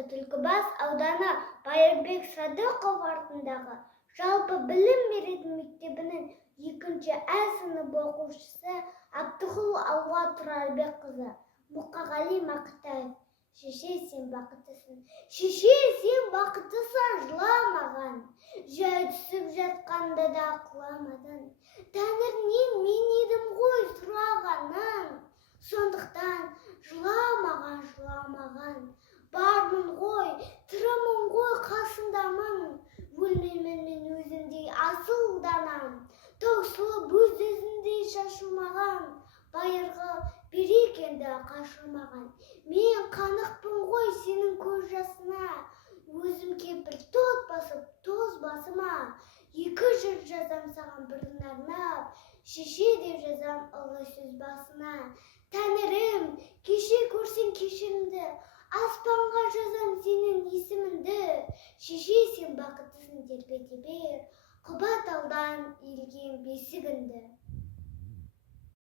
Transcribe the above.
облысы Түлкібас ауданы Байырбек Садықов атындағы жалпы білім беретін мектебінің 2-ші А сынып оқушысы Абдығұл Алла Тұрарбекқызы. Мұқағали Мақатаев. Шеше, сен бақыттысың. Шеше, сен бақыттысың, жыламаған. Жай түсіп жатқанда да құламадың. Тәңірінен мен едім ғой сұрағаның. Сондықтан жыламаған. Бармын ғой, тірімін ғой, қасындамын. Өлмеймін мен өзімдей асылданам. Таусылып өз-өзіндей шашылмаған. Байырғы берекенді қашылмаған. Мен қанықпын ғой сенің көз жасына. Өзім кепіл тот басып, тоз басыма. 2 жыр жазам саған бірін арнап. Шеше деп жазам ұлы сөз басына. Тәңірім, кеше көрсең кешірімді. Аспанға жазам сенің есіміңді. Шеше, сен бақыттысың тербете бер. Құба талдан иілген бесігіңді.